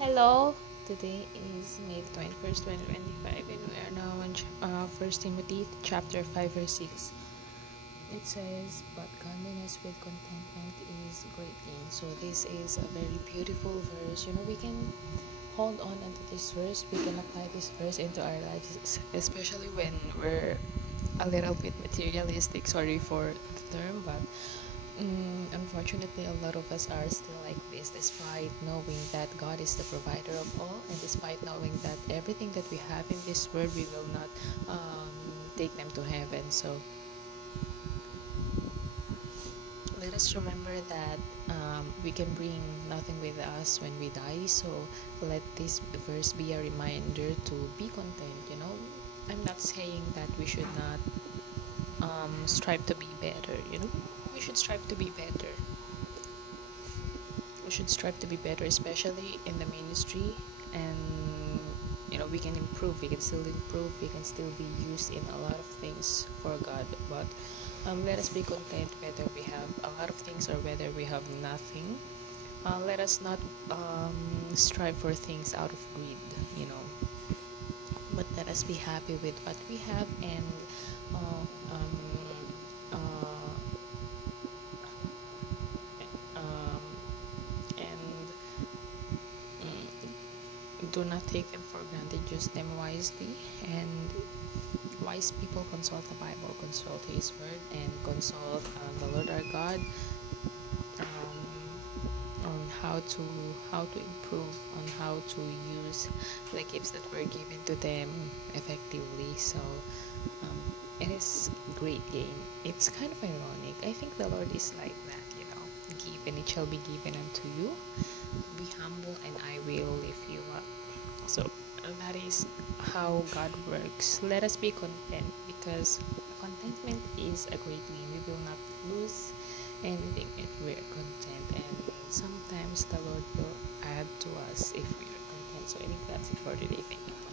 Hello, today is May 21st, 2025, and we are now on 1 Timothy chapter 5, verse 6. It says, "But godliness with contentment is great gain." So, this is a very beautiful verse. We can hold on unto this verse, we can apply this verse into our lives, especially when we're a little bit materialistic. Sorry for the term, but unfortunately, a lot of us are still like this, despite knowing that God is the provider of all, and despite knowing that everything that we have in this world, we will not take them to heaven. So, let us remember that we can bring nothing with us when we die. So, let this verse be a reminder to be content. I'm not saying that we should not strive to be better. We should strive to be better. We should strive to be better, especially in the ministry. And we can improve. We can still improve. We can still be used in a lot of things for God. But let us be content whether we have a lot of things or whether we have nothing. Let us not strive for things out of greed. But let us be happy with what we have, and uh, um, uh, um, and do not take them for granted. Use them wisely. And wise people consult the Bible, consult His Word, and consult the Lord our God um, on how to improve, on how to use the gifts that were given to them effectively. So um, it is great gain. It's kind of ironic. I think the Lord is like that. Give and it shall be given unto you. Be humble and I will lift you up. So that is how God works. Let us be content, because contentment is a great gain. We will not lose anything if we are content, and sometimes the Lord will add to us if we are content. So I think that's it for today. Thank you.